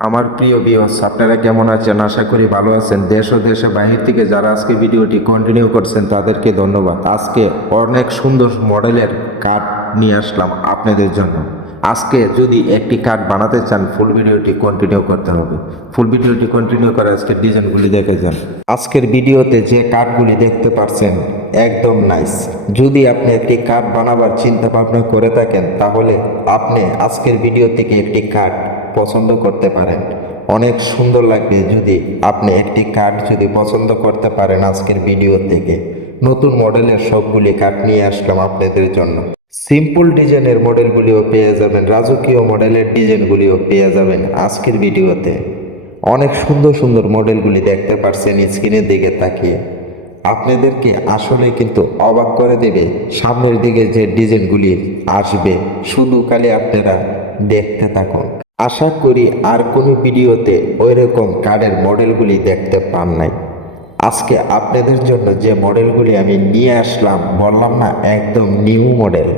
আমার প্রিয় বিয়স আপনারা কেমন আছেন? আশা করি ভালো আছেন। দেশ ও দেশে বাহির থেকে যারা আজকে ভিডিওটি কন্টিনিউ করছেন, তাদেরকে ধন্যবাদ। আজকে অনেক সুন্দর মডেলের কার্ড নিয়ে আসলাম আপনাদের জন্য। আজকে যদি একটি কার্ড বানাতে চান ফুল ভিডিওটি কন্টিনিউ করতে হবে। ফুল ভিডিওটি কন্টিনিউ করে আজকের ডিজাইনগুলি দেখে যান। আজকের ভিডিওতে যে কার্ডগুলি দেখতে পারছেন, একদম নাইস যদি আপনি একটি কার্ড বানাবার চিন্তা ভাবনা করে থাকেন, তাহলে আপনি আজকের ভিডিও থেকে একটি কার্ড পছন্দ করতে পারেন। অনেক সুন্দর লাগবে যদি আপনি একটি কার্ড যদি পছন্দ করতে পারেন আজকের ভিডিও থেকে। নতুন মডেলের সবগুলি কার্ড নিয়ে আসলাম আপনাদের জন্য। সিম্পল ডিজাইনের মডেলগুলিও পেয়ে যাবেন, রাজকীয় মডেলের ডিজাইনগুলিও পেয়ে যাবেন আজকের ভিডিওতে। অনেক সুন্দর সুন্দর মডেলগুলি দেখতে পারছেন স্ক্রিনের দিকে তাকিয়ে। আপনাদেরকে আসলে কিন্তু অবাক করে দেবে, সামনের দিকে যে ডিজাইনগুলি আসবে, শুধু খালি আপনারা দেখতে থাকুন। আশা করি আর কোনো ভিডিওতে ওই রকম কার্ডের মডেলগুলি দেখতে পান নাই। আজকে আপনাদের জন্য যে মডেলগুলি আমি নিয়ে আসলাম, বললাম না, একদম নিউ মডেল।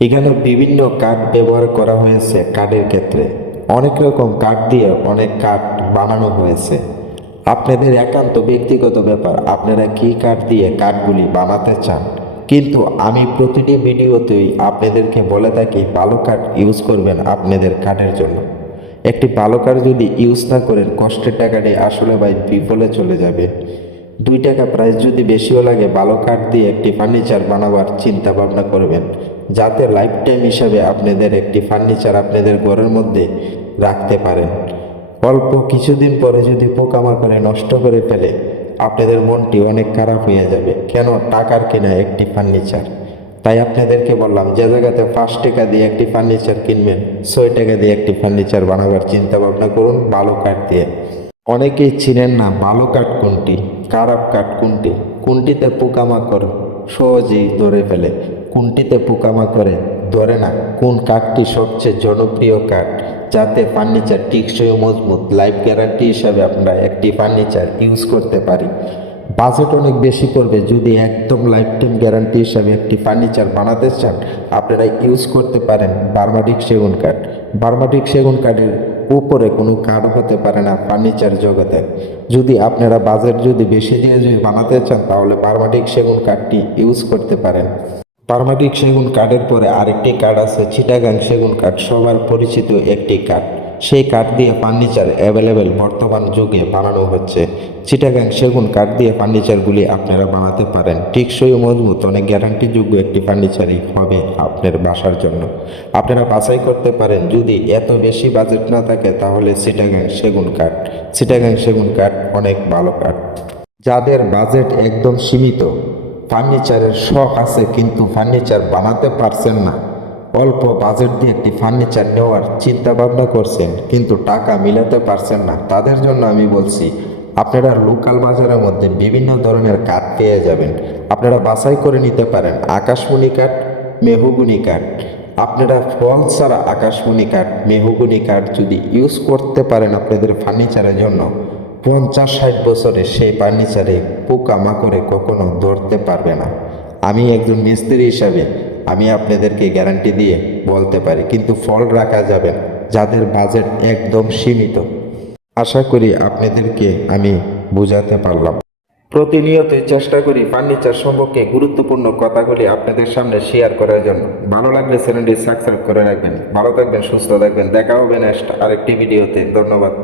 এখানে বিভিন্ন কাঠ ব্যবহার করা হয়েছে কাঠের ক্ষেত্রে। অনেক রকম কাঠ দিয়ে অনেক কাঠ বানানো হয়েছে। আপনাদের একান্ত ব্যক্তিগত ব্যাপার, আপনারা কী কাঠ দিয়ে কাঠগুলি বানাতে চান? কিন্তু আমি প্রতিটি ভিডিওতেই আপনাদেরকে বলে থাকি, ভালো কাঠ ইউজ করবেন আপনাদের কাঠের জন্য। একটি ভালো কাঠ যদি ইউজ না করেন, কষ্টের টাকাটি আসলে ভাই বিফলে চলে যাবে। দুই টাকা প্রাইস যদি বেশিও লাগে, ভালো কাঠ দিয়ে একটি ফার্নিচার বানাবার চিন্তা ভাবনা করবেন। যাতে লাইফ টাইম হিসাবে আপনাদের একটি ফার্নিচার আপনাদের ঘরের মধ্যে রাখতে পারেন। অল্প কিছুদিন পরে যদি পোকামাকড়ে নষ্ট করে ফেলে আপনাদের মনটি অনেক খারাপ হয়ে যাবে। কেন? টাকার কেনা একটি ফার্নিচার তাই আপনাদেরকে বললাম, যে জায়গাতে পাঁচ টাকা দিয়ে একটি ফার্নিচার কিনবেন, ছয় টাকা দিয়ে একটি ফার্নিচার বানাবার চিন্তা ভাবনা করুন, ভালো কাঠ দিয়ে। অনেকেই চিনেন না ভালো কাঠ কোনটি, খারাপ কাঠ কোনটি। কোনটিতে পোকামাকড় সহজেই ধরে ফেলে, কোনটিতে পোকামাকড়ে ধরে না, কোন কাঠটি সবচেয়ে জনপ্রিয় কাঠ। যাতে ফার্নিচার টিকসই মজবুত। লাইফ গ্যারান্টি হিসাবে আমরা একটি ফার্নিচার ইউজ করতে পারি। বাজেট অনেক বেশি পড়বে যদি একদম লাইফ টাইম গ্যারান্টি হিসাবে একটি ফার্নিচার বানাতে চান, আপনারা ইউজ করতে পারেন বার্মাটিক সেগুন কাঠ। বার্মাটিক সেগুন কাঠের উপরে কোনো কাঠ হতে পারে না ফার্নিচার জগতে। যদি আপনারা বাজেট যদি বেশি দিয়ে যদি বানাতে চান, তাহলে বার্মাটিক সেগুন কাঠটি ইউজ করতে পারেন। পারমাটিক সেগুন কাঠের পরে আরেকটি কাঠ আছে, চিটাগাং সেগুন কাঠ। সবার পরিচিত একটি কাঠ। সেই কাঠ দিয়ে ফার্নিচার অ্যাভেলেবেল বর্তমান যুগে বানানো হচ্ছে। চিটাগাং সেগুন কাঠ দিয়ে ফার্নিচারগুলি আপনারা বানাতে পারেন। টিকসই মজবুত, অনেক গ্যারান্টিযোগ্য একটি ফার্নিচারই হবে আপনার বাসার জন্য। আপনারা বাছাই করতে পারেন। যদি এত বেশি বাজেট না থাকে, তাহলে চিটাগাং সেগুন কাঠ। চিটাগাং সেগুন কাঠ অনেক ভালো কাঠ। যাদের বাজেট একদম সীমিত ফার্নিচারের শখ আছে, কিন্তু ফার্নিচার বানাতে পারছেন না। অল্প বাজেট দিয়ে একটি ফার্নিচার নেওয়ার চিন্তা ভাবনা করছেন, কিন্তু টাকা মিলাতে পারছেন না। তাদের জন্য আমি বলছি, আপনারা লোকাল বাজারের মধ্যে বিভিন্ন ধরনের কাঠ পেয়ে যাবেন। আপনারা বাছাই করে নিতে পারেন, আকাশমণি কাঠ, মেহগুনি কাঠ। আপনারা ফল ছাড়া আকাশমণি কাঠ, মেহগুনি কাঠ যদি ইউজ করতে পারেন আপনাদের ফার্নিচারের জন্য। পঞ্চাশ ষাট বছরে সেই ফার্নিচারে পোকা মাকড়ে কখনো ধরতে পারবে না। আমি একজন মিস্ত্রি হিসাবে আমি আপনাদেরকে গ্যারান্টি দিয়ে বলতে পারি, কিন্তু ফল রাখা যাবে যাদের বাজেট একদম সীমিত। আশা করি আপনাদেরকে আমি বোঝাতে পারলাম। প্রতিনিয়তই চেষ্টা করি ফার্নিচার সম্পর্কে গুরুত্বপূর্ণ কথাগুলি আপনাদের সামনে শেয়ার করার জন্য। ভালো লাগলে চ্যানেলটি সাবস্ক্রাইব করে রাখবেন। ভালো থাকবেন, সুস্থ থাকবেন। দেখা হবে নেক্সট আরেকটি ভিডিওতে ধন্যবাদ।